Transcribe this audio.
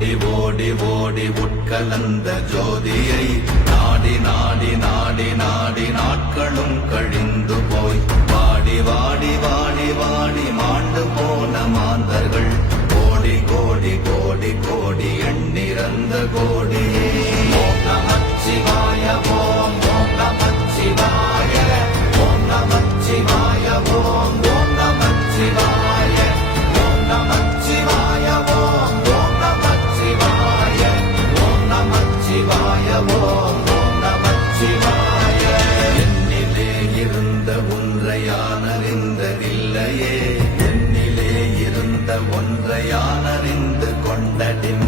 ஓடி ஓடி ஓடி உட்கலந்த ஜோதியை நாடி நாடி நாடி நாடி நாட்களும் கழிந்து போய் வாடி வாடி வாடி வாடி மாண்டு போன மாந்தர்கள் கோடி கோடி கோடி கோடி எண்ணிறந்த கோடியே. ஓம் நமச்சிவாய ஓம் ஓம் நமச்சிவாய ஓம் நமச்சிவாய ஓம் ஓம் நமச்சிவாய ஓம் நமச்சிவாய ஓம் ஓம் நமச்சிவாய ஓம் நமச்சிவாய ஓம் ஓம் நமச்சிவாய. என்னிலே இருந்த ஒன்றை யான் அறிந்ததில்லையே, என்னிலே இருந்த ஒன்றை யான் அறிந்து கொண்டடின்